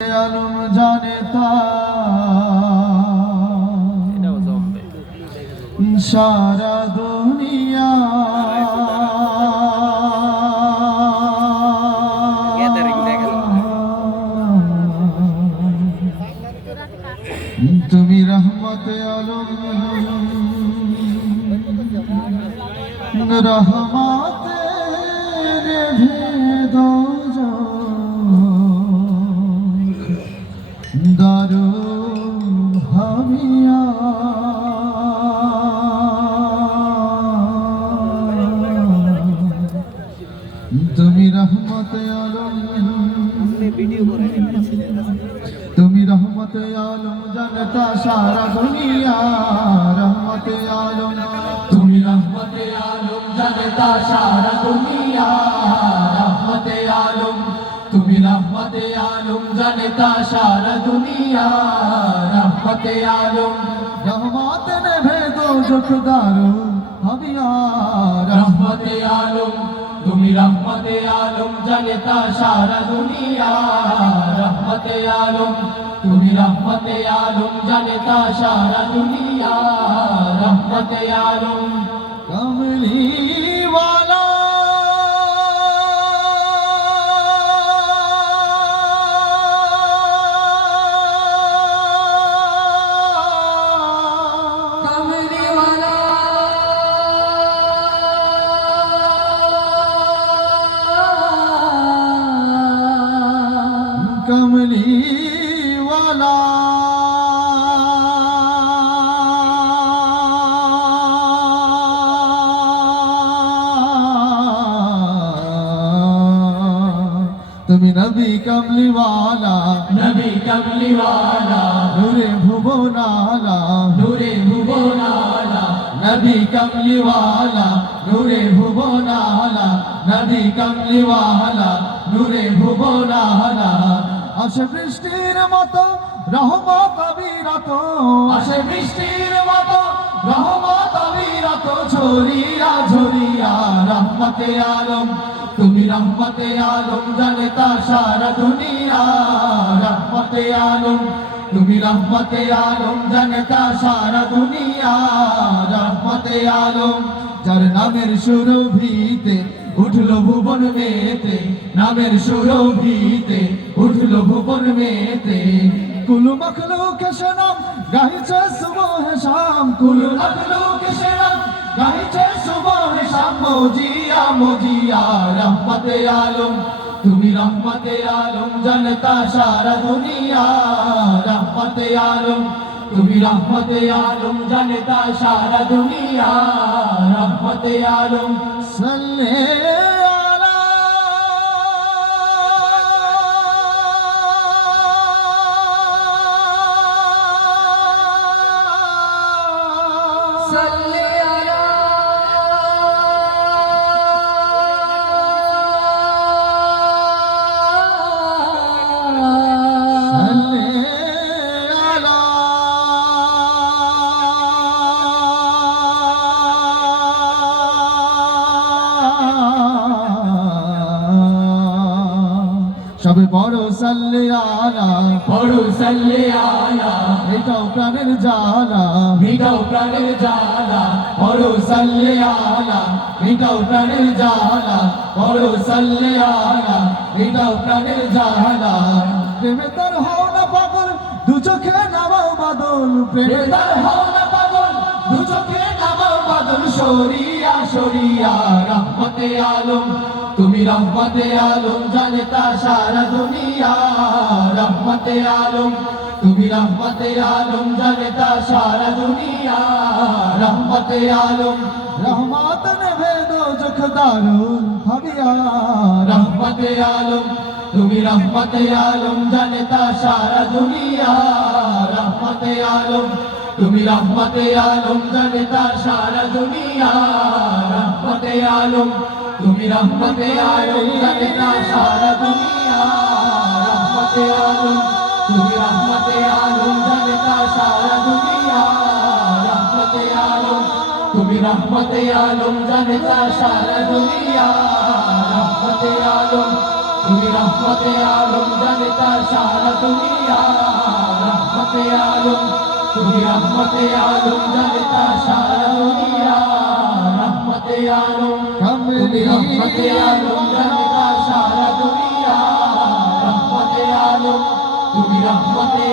আলম জানে সারা দুনিয়া। তুমি রহমতে আলম। রহমতে ভেদ। দারুণ হামিয়া। তুমি রহমতে আলম তুমি রহমতে আলম জনতা, সারা দুনিয়া রহমতে আলম। তুমি রহমতে আলম জনতা, সারা দুনিয়া রহমতে আলম। তুমি রহমতে আলম জনতা সারা দুনিয়া। রহমতে আলম, রহমত নে ভেদো জখদারু হাবিয়া। রহমতে আলম, তুমি রহমতে আলম জনতা সারা দুনিয়া। রহমতে আলম, তুমি রহমতে আলম জনতা সারা দুনিয়া। রহমতে আলম কমলি ওয়ালা। তুমি নবী কমলিওয়ালা নবী কমলিওয়ালা নূরে ভুবনালা। নূরে ভুবনালা। নবী কমলিওয়ালা নূরে ভুবনালা। নবী কমলিওয়ালা নূরে ভুবনালা। আসে বৃষ্টির মতো, রহমত অবিরত। আসে বৃষ্টির মতো, রহমত অবিরত, ঝরিয়া ঝরিয়া রহমতে আলম। তুমি রহমতে আলম জানেতা সারা দুনিয়া। রহমতে আলম, তুমি রহমতে আলম জানেতা সারা দুনিয়া। রহমতে আলম, যার নামের সুরভিতে উঠল ভুবন মেতে, নামের সুরভিতে। উঠল ভুবন মেতে। কুলু মখলুক সনম গাইছে সুবহ শাম কুল মখলুক সেরা গাইছে সুবহ শাম মোজিয়া মোজিয়া রহমতে আলম। তুমি রহমতে আলম, জনতা সারা দুনিয়া রহমতে আলম। তুমি রহমতে আলম জনতা সারা দুনিয়া। রহমতে আলম সাল্লে সবে বড় সাল্লে আলা। পড়ু সাল্লি আলা। এটাও প্রাণের জ্বালা মিটাও প্রাণের জ্বালা পড়ু সাল্লি আলা। মিটাও প্রাণের জ্বালা পড়ু সাল্লি আলা। মিটাও প্রাণের জ্বালা প্রেমে তার হও না পাগল দু চোখে নামাও বাদল। প্রেমে বেদার হও না পাগল দু চোখে নামাও বাদল। সরিয়া সরিয়া রহমতে আলম। তুমি রহমতে আলম জানেতা সারা দুনিয়া। রহমতে আলম, তুমি রহমতে আলম জানেতা সারা দুনিয়া। রহমতে আলম, রহমত নেভে দো চোখ দারুণ ভাবিয়া রহমতে আলম, তুমি রহমতে আলম জানেতা সারা দুনিয়া। রহমতে আলম, তুমি রহমতে আলম জানেতা সারা দুনিয়া। রহমতে আলম তুমি রহমতে আলম জানেতা সারা দুনিয়া। রহমতে আলম তুমি রহমতে আলম জানেতা সারা দুনিয়া। রহমতে আলম তুমি রহমতে আলম জানেতা সারা দুনিয়া। রহমতে আলম তুমি রহমতে আলম জানতা সারা দুনিয়া। রহমতে আলম তুমি রহমতে আলম জানতা সারা দুনিয়া। রহমতে আলম তুমি রহমতে আলম জানতা সারা দুনিয়া রহমতে আলম তুমি রহমতে